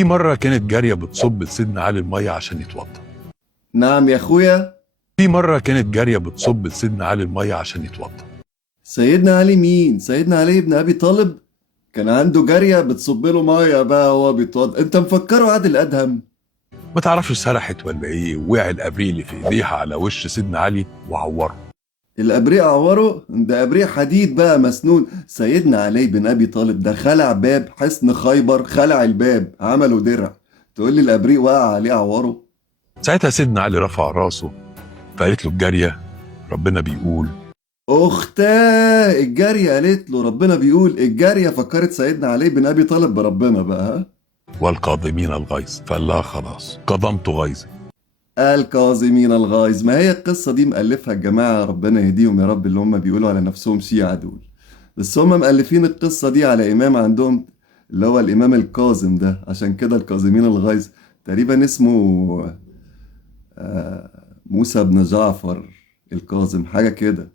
في مرة كانت جارية بتصب لسيدنا علي المية عشان يتوضى. نعم يا اخويا. في مرة كانت جارية بتصب لسيدنا علي المية عشان يتوضى. سيدنا علي مين؟ سيدنا علي بن ابي طالب كان عنده جارية بتصب له ميه بقى وهو بيتوضى. انت مفكره عادل ادهم؟ ما تعرفش سرحت ولا ايه، وقع الابريق اللي في ايديها على وش سيدنا علي وعوره. الابريق عوره؟ ده ابريق حديد بقى مسنون. سيدنا علي بن ابي طالب ده خلع باب حصن خيبر، خلع الباب عمله درع، تقول لي الابريق وقع عليه عوره؟ ساعتها سيدنا علي رفع راسه فقالت له الجارية ربنا بيقول. اختاه الجارية قالت له ربنا بيقول. الجارية فكرت سيدنا علي بن ابي طالب بربنا بقى، ها؟ والقاضمين الغيظ فقال لها خلاص كظمت غيظي. الكاظمين الغيظ. ما هي القصة دي مألفها الجماعة ربنا يهديهم يا رب، اللي هم بيقولوا على نفسهم شيعة دول، بس هم مألفين القصة دي على إمام عندهم اللي هو الإمام الكاظم ده، عشان كده الكاظمين الغيظ. تقريبا اسمه موسى بن جعفر الكاظم، حاجة كده.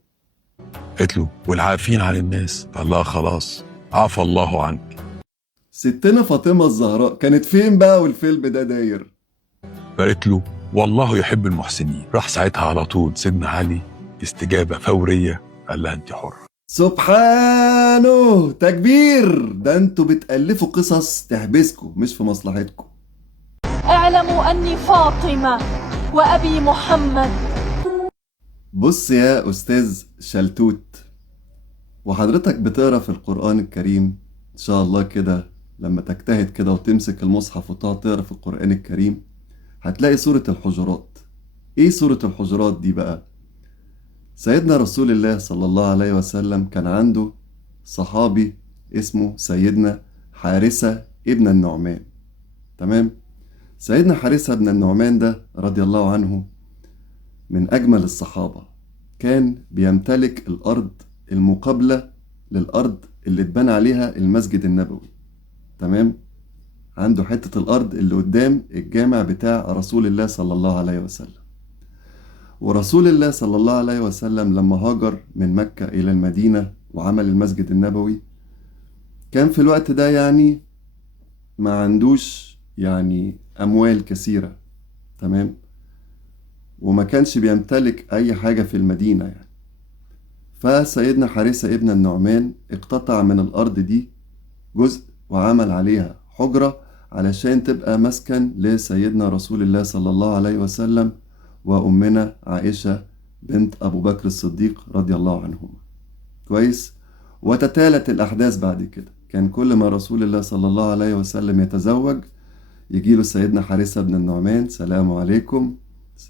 قالت له والعافين عن الناس فقال لها خلاص عفى الله عنك. ستنا فاطمة الزهراء كانت فين بقى والفيلم ده داير؟ فقالت له والله يحب المحسنين. راح ساعتها على طول سيدنا علي استجابة فورية قال لها انت حر. سبحانه، تكبير. ده انتوا بتألفوا قصص تحبسكوا مش في مصلحتكم. اعلموا أني فاطمة وأبي محمد. بص يا أستاذ شلتوت، وحضرتك بتقرأ في القرآن الكريم إن شاء الله كده، لما تجتهد كده وتمسك المصحف وتقعد تقرأ في القرآن الكريم هتلاقي سورة الحجرات. إيه سورة الحجرات دي بقى؟ سيدنا رسول الله صلى الله عليه وسلم كان عنده صحابي اسمه سيدنا حارثة ابن النعمان. تمام؟ سيدنا حارثة ابن النعمان ده رضي الله عنه من أجمل الصحابة. كان بيمتلك الأرض المقابلة للأرض اللي اتبنى عليها المسجد النبوي. تمام؟ عنده حتة الأرض اللي قدام الجامع بتاع رسول الله صلى الله عليه وسلم. ورسول الله صلى الله عليه وسلم لما هاجر من مكة إلى المدينة وعمل المسجد النبوي، كان في الوقت ده يعني ما عندوش يعني أموال كثيرة. تمام؟ وما كانش بيمتلك أي حاجة في المدينة يعني. فسيدنا حارثة ابن النعمان اقتطع من الأرض دي جزء وعمل عليها حجرة علشان تبقى مسكن لسيدنا رسول الله صلى الله عليه وسلم وأمنا عائشة بنت أبو بكر الصديق رضي الله عنهما. كويس؟ وتتالت الأحداث بعد كده. كان كل ما رسول الله صلى الله عليه وسلم يتزوج يجيله سيدنا حارثة بن النعمان، سلام عليكم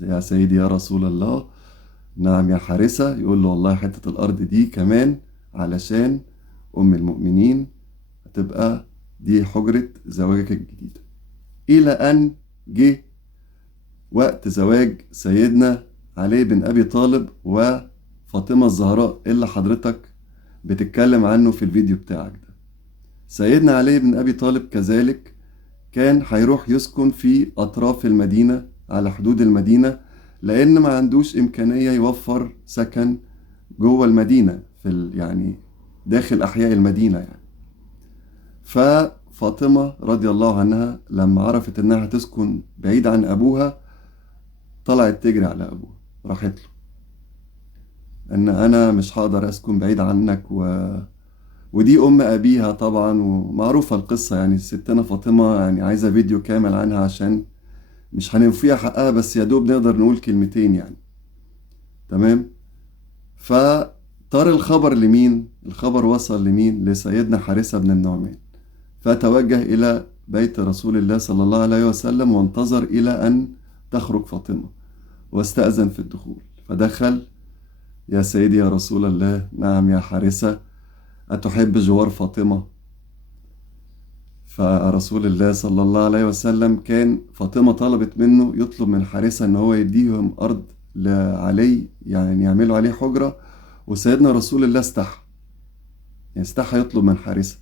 يا سيدي يا رسول الله. نعم يا حارثة. يقول له والله حتة الأرض دي كمان علشان أم المؤمنين هتبقى دي حجرة زواجك الجديدة. إلى أن جه وقت زواج سيدنا علي بن أبي طالب وفاطمة الزهراء اللي حضرتك بتتكلم عنه في الفيديو بتاعك ده. سيدنا علي بن أبي طالب كذلك كان هيروح يسكن في أطراف المدينة على حدود المدينة، لأن ما عندوش إمكانية يوفر سكن جوه المدينة في يعني داخل أحياء المدينة يعني. ففاطمة رضي الله عنها لما عرفت إنها هتسكن بعيد عن أبوها طلعت تجري على أبوها، راحت له إن أنا مش هقدر أسكن بعيد عنك ودي أم أبيها طبعا، ومعروفة القصة يعني. ستنا فاطمة يعني عايزة فيديو كامل عنها عشان مش هنوفيها حقها، بس يا دوب نقدر نقول كلمتين يعني. تمام؟ فطار الخبر لمين؟ الخبر وصل لمين؟ لسيدنا حارثة بن النعمان. فتوجه إلى بيت رسول الله صلى الله عليه وسلم وانتظر إلى أن تخرج فاطمة واستأذن في الدخول. فدخل. يا سيدي يا رسول الله. نعم يا حارثة، أتحب جوار فاطمة؟ فرسول الله صلى الله عليه وسلم كان فاطمة طلبت منه يطلب من حارثة ان هو يديهم ارض لعلي يعني يعملوا عليه حجرة، وسيدنا رسول الله استحى يطلب من حارثة.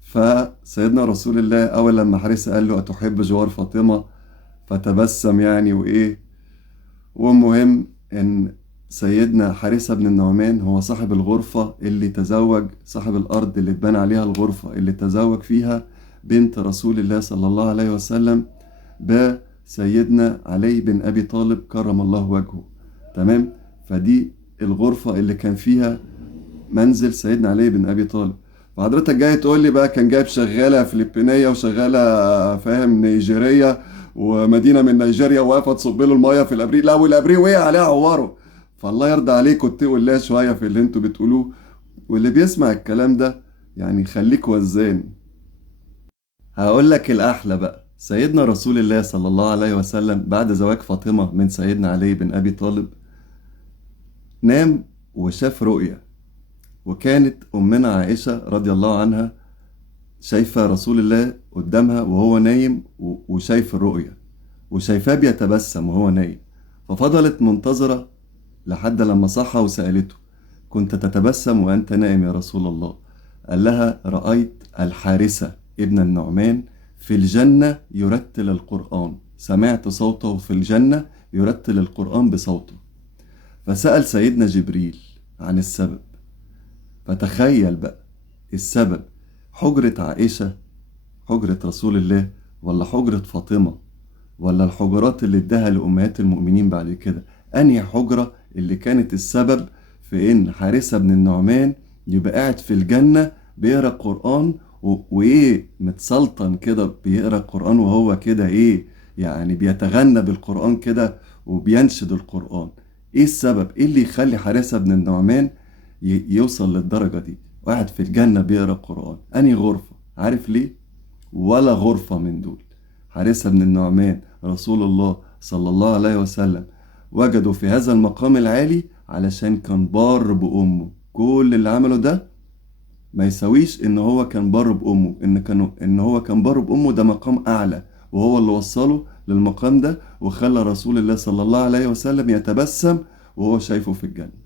فسيدنا رسول الله اول لما حارثة قال له أتحب جوار فاطمة فتبسم يعني وايه. والمهم ان سيدنا حارثة بن النعمان هو صاحب الغرفة اللي تزوج، صاحب الارض اللي اتبنى عليها الغرفة اللي تزوج فيها بنت رسول الله صلى الله عليه وسلم بسيدنا علي بن أبي طالب كرم الله وجهه. تمام؟ فدي الغرفة اللي كان فيها منزل سيدنا علي بن أبي طالب. فحضرتك جاي تقول لي بقى كان جايب شغالة فلبينية وشغالة فاهم نيجيرية ومدينة من نيجيريا واقفة تصب له المية في الأبريق، لا والأبريق وقع عليها عواره. فالله يرضى عليكم اتقوا الله شوية في اللي انتوا بتقولوه، واللي بيسمع الكلام ده يعني خليك وزان. هقول لك الأحلى بقى، سيدنا رسول الله صلى الله عليه وسلم بعد زواج فاطمة من سيدنا علي بن أبي طالب نام وشاف رؤية، وكانت أمنا عائشة رضي الله عنها شايفة رسول الله قدامها وهو نايم وشايف الرؤية، وشايفاه بيتبسم وهو نايم. ففضلت منتظرة لحد لما صحى وسألته: كنت تتبسم وأنت نائم يا رسول الله؟ قال لها: رأيت الحارثة ابن النعمان في الجنة يرتل القرآن، سمعت صوته في الجنة يرتل القرآن بصوته. فسأل سيدنا جبريل عن السبب. فتخيل بقى السبب، حجرة عائشة، حجرة رسول الله، ولا حجرة فاطمة، ولا الحجرات اللي اداها لأمهات المؤمنين بعد كده؟ أنهي حجرة اللي كانت السبب في إن حارثة بن النعمان يبقى قاعد في الجنة بيقرأ قرآن وإيه متسلطن كده بيقرأ قرآن وهو كده إيه يعني بيتغنى بالقرآن كده وبينشد القرآن؟ إيه السبب؟ إيه اللي يخلي حارثة بن النعمان يوصل للدرجة دي واحد في الجنة بيقرأ قرآن؟ أنهي غرفة؟ عارف ليه؟ ولا غرفة من دول. حارثة بن النعمان رسول الله صلى الله عليه وسلم وجدوا في هذا المقام العالي علشان كان بار بأمه. كل اللي عمله ده ما يسويش ان هو كان بار بأمه. ان هو كان بار بأمه ده مقام اعلى، وهو اللي وصله للمقام ده وخلى رسول الله صلى الله عليه وسلم يتبسم وهو شايفه في الجنة.